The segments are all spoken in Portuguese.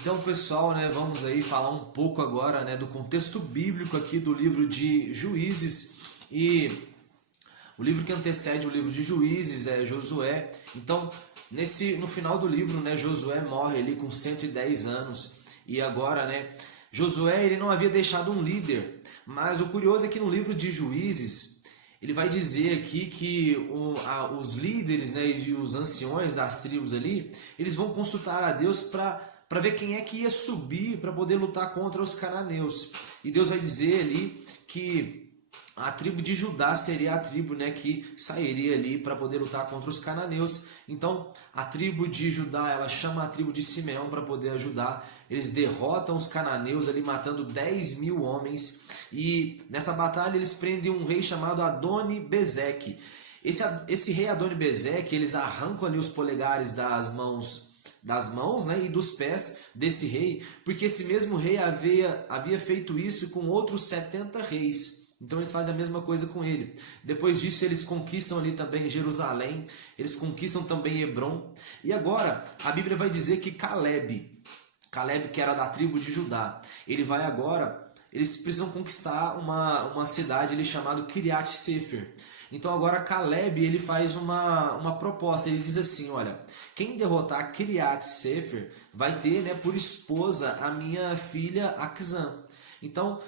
Então, pessoal, né, vamos aí falar um pouco agora, né, do contexto bíblico aqui do livro de Juízes. E o livro que antecede o livro de Juízes é Josué. Então, no final do livro, né, Josué morre ali com 110 anos. E agora, né, Josué ele não havia deixado um líder. Mas o curioso é que no livro de Juízes, ele vai dizer aqui que os líderes, né, e os anciões das tribos ali, eles vão consultar a Deus para ver quem é que ia subir para poder lutar contra os cananeus. E Deus vai dizer ali que a tribo de Judá seria a tribo, né, que sairia ali para poder lutar contra os cananeus. Então a tribo de Judá ela chama a tribo de Simeão para poder ajudar. Eles derrotam os cananeus ali, matando 10.000 homens. E nessa batalha eles prendem um rei chamado Adoni-Bezeque. Esse rei Adoni-Bezeque, eles arrancam ali os polegares das mãos, né, e dos pés desse rei, porque esse mesmo rei havia feito isso com outros 70 reis. Então eles fazem a mesma coisa com ele. Depois disso eles conquistam ali também Jerusalém, eles conquistam também Hebron. E agora a Bíblia vai dizer que Caleb que era da tribo de Judá, eles precisam conquistar uma cidade ali chamada Kiriat Sefer. Então agora Caleb ele faz uma proposta, ele diz assim, olha, quem derrotar Kiriat Sefer vai ter, né, por esposa a minha filha Aquisã. Então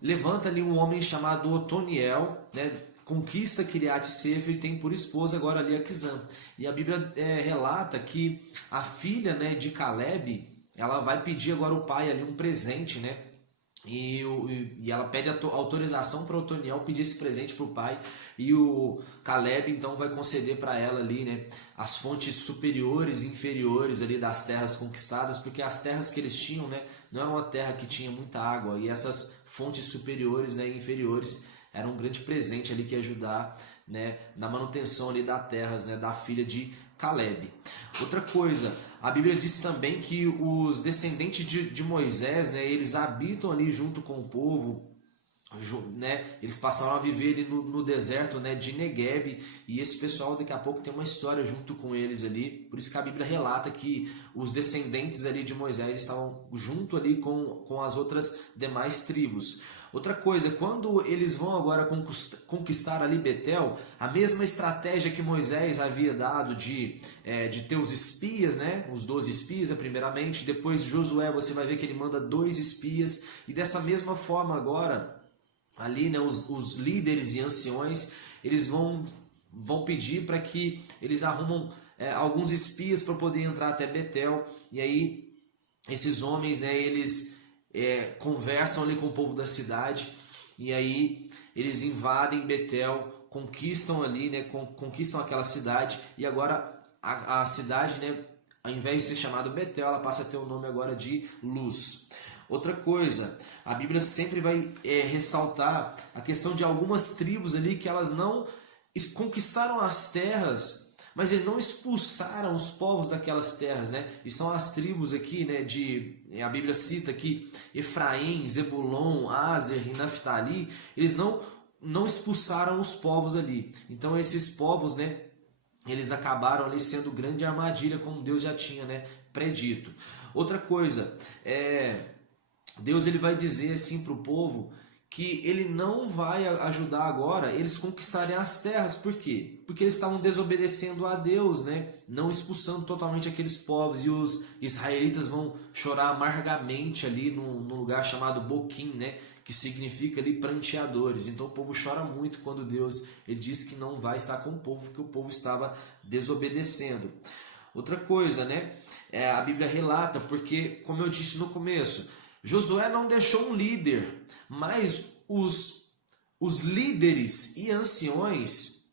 levanta ali um homem chamado Otoniel, né, conquista Kiriat Sefer e tem por esposa agora ali Aquisã. E a Bíblia relata que a filha, né, de Caleb, ela vai pedir agora ao pai ali um presente, né? E ela pede autorização para o Otoniel pedir esse presente para o pai. E o Caleb então vai conceder para ela ali, né, as fontes superiores e inferiores ali das terras conquistadas, porque as terras que eles tinham, né, não era uma terra que tinha muita água, e essas fontes superiores, né, e inferiores eram um grande presente ali que ia ajudar, né, na manutenção ali das terras, né, da filha de Caleb. Outra coisa, a Bíblia diz também que os descendentes de Moisés, né, eles habitam ali junto com o povo, né, eles passaram a viver ali no deserto, né, de Negueb, e esse pessoal daqui a pouco tem uma história junto com eles ali, por isso que a Bíblia relata que os descendentes ali de Moisés estavam junto ali com as outras demais tribos. Outra coisa, quando eles vão agora conquistar ali Betel, a mesma estratégia que Moisés havia dado de ter os espias, né? Os 12 espias, primeiramente, depois Josué, você vai ver que ele manda 2 espias, e dessa mesma forma agora, ali, né, os líderes e anciões, eles vão pedir para que eles arrumam alguns espias para poder entrar até Betel, e aí esses homens, né, eles conversam ali com o povo da cidade, e aí eles invadem Betel, conquistam ali, né, conquistam aquela cidade, e agora a cidade, né, ao invés de ser chamada Betel, ela passa a ter o nome agora de Luz. Outra coisa, a Bíblia sempre vai ressaltar a questão de algumas tribos ali que elas não conquistaram as terras, mas eles não expulsaram os povos daquelas terras, né? E são as tribos aqui, né, a Bíblia cita aqui Efraim, Zebulon, Aser e Naftali, eles não expulsaram os povos ali. Então esses povos, né, eles acabaram ali sendo grande armadilha, como Deus já tinha, né, predito. Outra coisa, Deus ele vai dizer assim para o povo que ele não vai ajudar agora eles conquistarem as terras. Por quê? Porque eles estavam desobedecendo a Deus, né? Não expulsando totalmente aqueles povos, e os israelitas vão chorar amargamente ali num lugar chamado Boquim, né? Que significa ali pranteadores. Então o povo chora muito quando Deus ele diz que não vai estar com o povo, porque o povo estava desobedecendo. Outra coisa, né? A Bíblia relata, porque, como eu disse no começo, Josué não deixou um líder, mas os líderes e anciões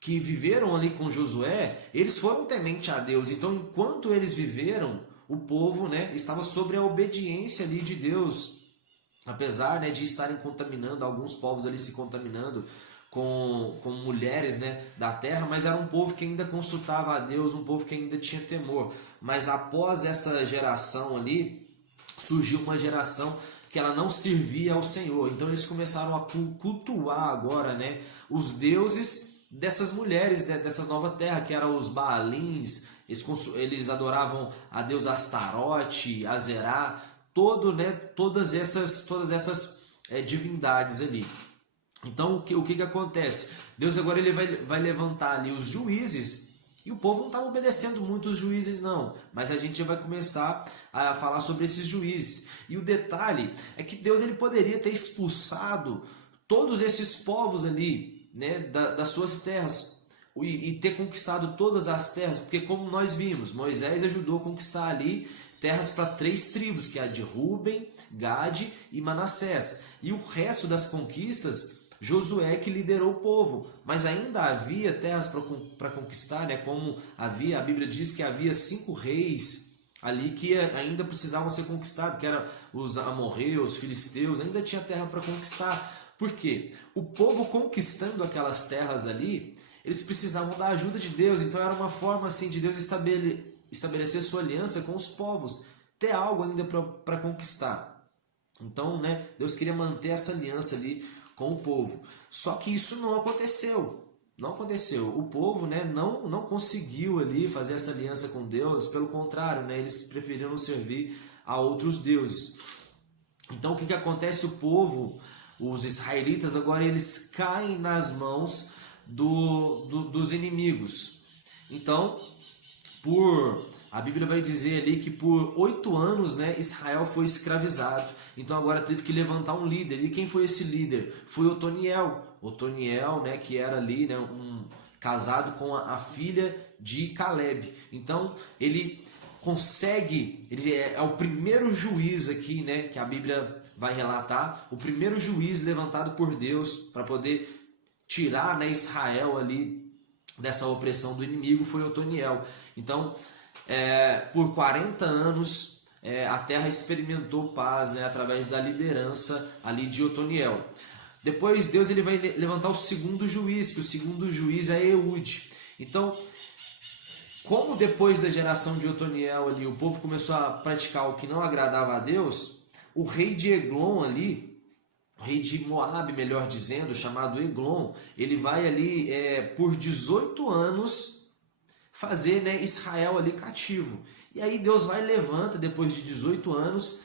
que viveram ali com Josué, eles foram temente a Deus. Então, enquanto eles viveram, o povo, né, estava sobre a obediência ali de Deus, apesar, né, de estarem contaminando, alguns povos ali se contaminando com mulheres, né, da terra, mas era um povo que ainda consultava a Deus, um povo que ainda tinha temor. Mas após essa geração ali, surgiu uma geração que ela não servia ao Senhor. Então eles começaram a cultuar agora, né, os deuses dessas mulheres, né, dessa nova terra, que eram os Baalins, eles adoravam a deus Astarote, Azerá, todas essas divindades ali. Então o que acontece? Deus agora ele vai levantar ali os juízes, e o povo não estava obedecendo muito os juízes não, mas a gente já vai começar a falar sobre esses juízes. E o detalhe é que Deus ele poderia ter expulsado todos esses povos ali, né, das suas terras, e ter conquistado todas as terras, porque como nós vimos, Moisés ajudou a conquistar ali terras para 3 tribos, que é a de Ruben, Gade e Manassés. E o resto das conquistas, Josué que liderou o povo, mas ainda havia terras para conquistar, né? Como a Bíblia diz que havia 5 reis ali que ainda precisavam ser conquistados, que eram os amorreus, filisteus, ainda tinha terra para conquistar. Por quê? O povo conquistando aquelas terras ali, eles precisavam da ajuda de Deus, então era uma forma assim de Deus estabelecer sua aliança com os povos, ter algo ainda para conquistar. Então, né, Deus queria manter essa aliança ali com o povo. Só que isso não aconteceu. Não aconteceu. O povo, né, não conseguiu ali fazer essa aliança com Deus, pelo contrário, né, eles preferiram servir a outros deuses. Então, o que acontece? O povo, os israelitas, agora eles caem nas mãos dos inimigos. Então, a Bíblia vai dizer ali que por 8 anos, né, Israel foi escravizado. Então agora teve que levantar um líder. E quem foi esse líder? Foi Otoniel. Otoniel, né, que era ali, né, casado com a filha de Caleb. Então ele é o primeiro juiz aqui, né, que a Bíblia vai relatar, o primeiro juiz levantado por Deus para poder tirar, né, Israel ali dessa opressão do inimigo foi Otoniel. Então, por 40 anos, a terra experimentou paz, né, através da liderança ali de Otoniel. Depois Deus ele vai levantar o segundo juiz, que o segundo juiz é Eude. Então, como depois da geração de Otoniel ali, o povo começou a praticar o que não agradava a Deus, o rei de Eglon ali, o rei de Moabe, melhor dizendo, chamado Eglon, ele vai ali por 18 anos fazer, né, Israel ali cativo. E aí Deus vai e levanta, depois de 18 anos,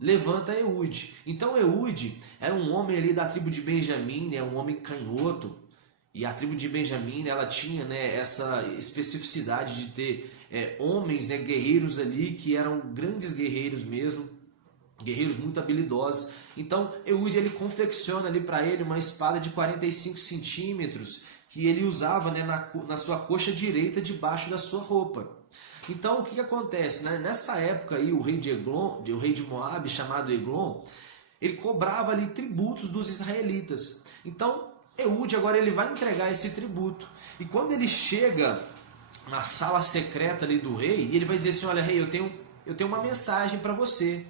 levanta Eude. Então Eude era um homem ali da tribo de Benjamim, né, um homem canhoto. E a tribo de Benjamim, né, ela tinha, né, essa especificidade de ter homens, né, guerreiros ali, que eram grandes guerreiros mesmo, guerreiros muito habilidosos. Então Eude ele confecciona ali para ele uma espada de 45 centímetros que ele usava, né, na sua coxa direita debaixo da sua roupa. Então o que acontece? Né? Nessa época aí, o rei de Moabe, chamado Eglon, ele cobrava ali tributos dos israelitas. Então Eude agora ele vai entregar esse tributo. E quando ele chega na sala secreta ali do rei, ele vai dizer assim: olha, rei, eu tenho uma mensagem para você.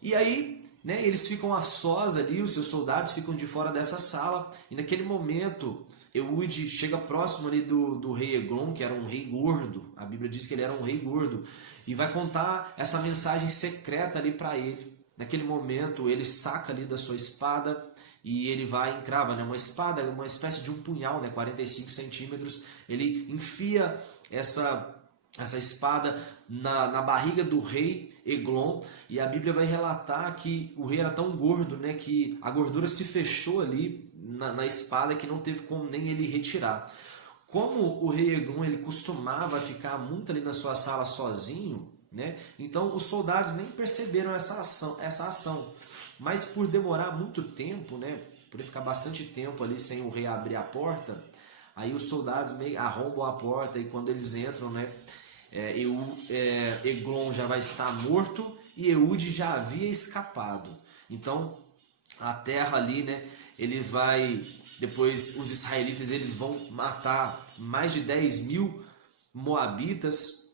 E aí, né, eles ficam a sós ali, os seus soldados ficam de fora dessa sala, e naquele momento Eude chega próximo ali do rei Eglon, que era um rei gordo. A Bíblia diz que ele era um rei gordo, e vai contar essa mensagem secreta ali para ele. Naquele momento ele saca ali da sua espada e ele vai encrava, né, uma espada, uma espécie de um punhal, né, 45 centímetros. Ele enfia essa espada na barriga do rei Eglon, e a Bíblia vai relatar que o rei era tão gordo, né, que a gordura se fechou ali na espada, que não teve como nem ele retirar. Como o rei Eglon ele costumava ficar muito ali na sua sala sozinho, né, então os soldados nem perceberam essa ação. Mas por demorar muito tempo, né, por ele ficar bastante tempo ali sem o rei abrir a porta, aí os soldados meio arrombam a porta, e quando eles entram, né, Eglon já vai estar morto e Eude já havia escapado. Então a terra ali, né, depois os israelitas eles vão matar mais de 10.000 moabitas,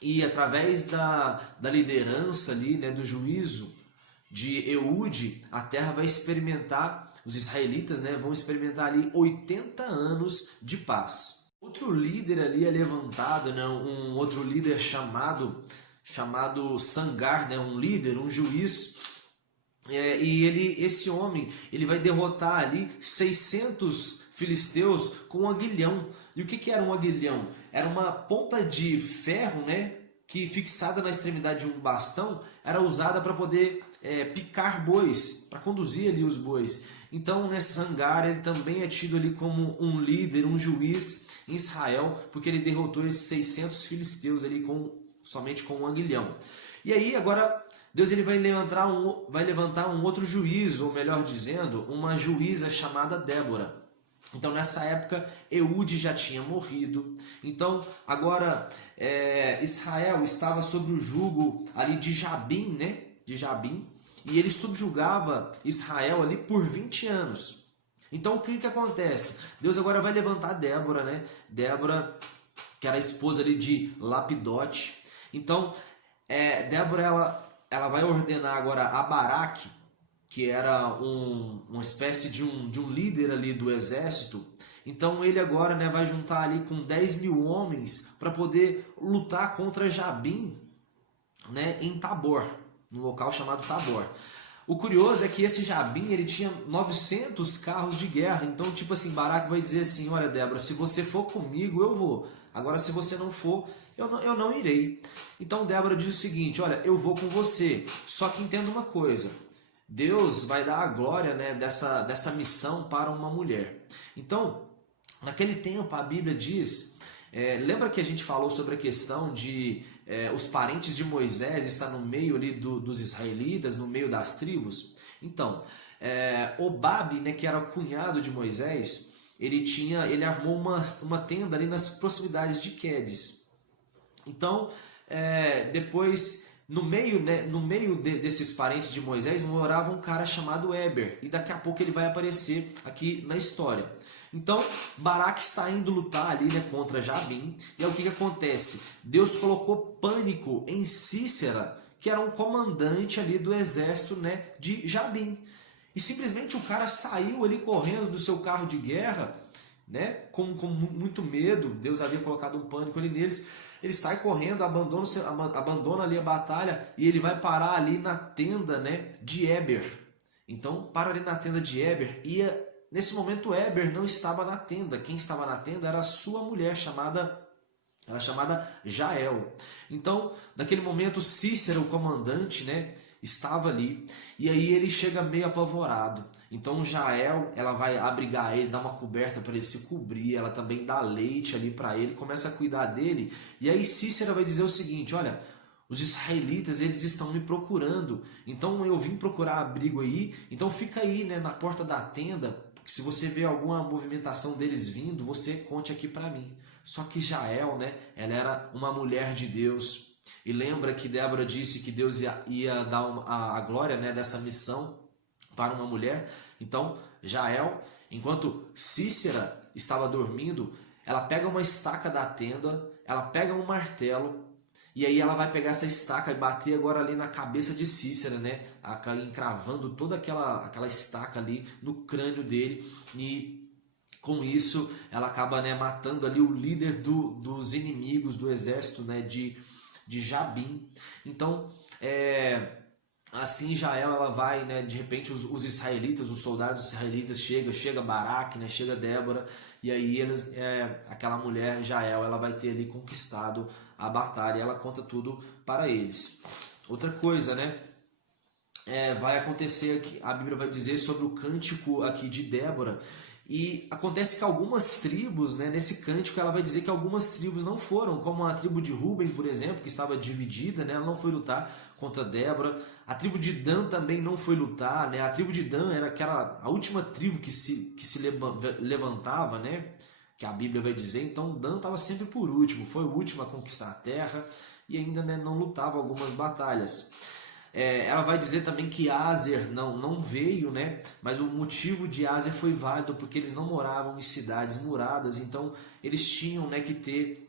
e através da liderança ali, né, do juízo de Eude, a terra vai experimentar, os israelitas, né, vão experimentar ali 80 anos de paz. Outro líder ali é levantado, né, um outro líder chamado Sangar, né, um juiz, e esse homem ele vai derrotar ali 600 filisteus com um aguilhão. E o que era um aguilhão? era uma ponta de ferro, né, que fixada na extremidade de um bastão, era usada para poder picar bois, para conduzir ali os bois. Então, né, Sangar, ele também é tido ali como um líder, um juiz em Israel, porque ele derrotou esses 600 filisteus ali somente com um aguilhão. E aí, agora, Deus ele vai levantar um outro juiz, ou melhor dizendo, uma juíza chamada Débora. Então, nessa época, Eude já tinha morrido. Então, agora, Israel estava sob o jugo ali de Jabim, né? De Jabim, e ele subjugava Israel ali por 20 anos. Então, o que acontece? Deus agora vai levantar Débora, né? Débora, que era a esposa ali de Lapidote. Então, Débora, ela vai ordenar agora a Baraque, que era uma espécie de um líder ali do exército. Então ele agora, né, vai juntar ali com 10 mil homens para poder lutar contra Jabim, né, em Tabor, num local chamado Tabor. O curioso é que esse Jabim, ele tinha 900 carros de guerra. Então, tipo assim, Baraque vai dizer assim: olha, Débora, se você for comigo, eu vou. Agora, se você não for, eu não irei. Então Débora diz o seguinte: olha, eu vou com você. Só que entenda uma coisa: Deus vai dar a glória, né, dessa missão para uma mulher. Então, naquele tempo, a Bíblia diz, lembra que a gente falou sobre a questão de os parentes de Moisés estar no meio ali dos israelitas, no meio das tribos? Então, Obabe, né, que era o cunhado de Moisés, ele armou uma tenda ali nas proximidades de Quedes. Então, depois... No meio desses parentes de Moisés morava um cara chamado Eber, e daqui a pouco ele vai aparecer aqui na história. Então, Baraque está indo lutar ali, né, contra Jabim, e aí o que acontece? Deus colocou pânico em Sísera, que era um comandante ali do exército, né, de Jabim. E simplesmente o cara saiu ali correndo do seu carro de guerra, né, com muito medo. Deus havia colocado um pânico ali neles. Ele sai correndo, abandona ali a batalha, e ele vai parar ali na tenda, né, de Eber. Então, para ali na tenda de Eber, e nesse momento Eber não estava na tenda. Quem estava na tenda era a sua mulher, chamada Jael. Então, naquele momento, Cícero, o comandante, né, estava ali, e aí ele chega meio apavorado. Então Jael, ela vai abrigar ele, dar uma coberta para ele se cobrir, ela também dá leite ali para ele, começa a cuidar dele. E aí Cícera vai dizer o seguinte: olha, os israelitas, eles estão me procurando, então eu vim procurar abrigo aí, então fica aí, né, na porta da tenda, se você vê alguma movimentação deles vindo, você conte aqui para mim. Só que Jael, né, ela era uma mulher de Deus, e lembra que Débora disse que Deus ia dar a glória, né, dessa missão para uma mulher. Então Jael, enquanto Cícera estava dormindo, ela pega uma estaca da tenda, ela pega um martelo, e aí ela vai pegar essa estaca e bater agora ali na cabeça de Cícera, né, encravando toda aquela estaca ali no crânio dele, e com isso ela acaba, né, matando ali o líder dos inimigos do exército, né, de Jabim. Então assim Jael, ela vai, né, de repente os israelitas, os soldados israelitas chega Baraque, né, chega Débora, e aí aquela mulher Jael, ela vai ter ali conquistado a batalha, e ela conta tudo para eles. Outra coisa, né, vai acontecer aqui, a Bíblia vai dizer sobre o cântico aqui de Débora, e acontece que algumas tribos, né, nesse cântico ela vai dizer que algumas tribos não foram, como a tribo de Ruben, por exemplo, que estava dividida, né, ela não foi lutar contra Débora. A tribo de Dan também não foi lutar, né? A tribo de Dan era a última tribo que se levantava, né, que a Bíblia vai dizer. Então Dan estava sempre por último, foi o último a conquistar a terra, e ainda, né, não lutava algumas batalhas. Ela vai dizer também que Aser não veio, né? Mas o motivo de Aser foi válido, porque eles não moravam em cidades muradas, então eles tinham, né, que ter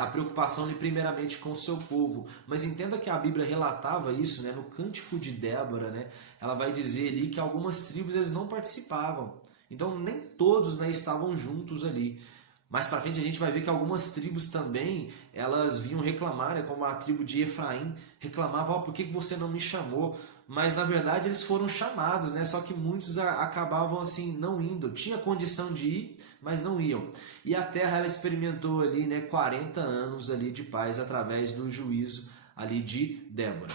a preocupação primeiramente com o seu povo. Mas entenda que a Bíblia relatava isso, né, no Cântico de Débora, né? Ela vai dizer ali que algumas tribos eles não participavam, então nem todos, né, estavam juntos ali. Mais para frente a gente vai ver que algumas tribos também, elas vinham reclamar, né, como a tribo de Efraim reclamava, por que você não me chamou? Mas na verdade eles foram chamados, né? Só que muitos acabavam assim não indo. Tinha condição de ir, mas não iam. E a terra ela experimentou ali, né, 40 anos ali de paz através do juízo ali de Débora.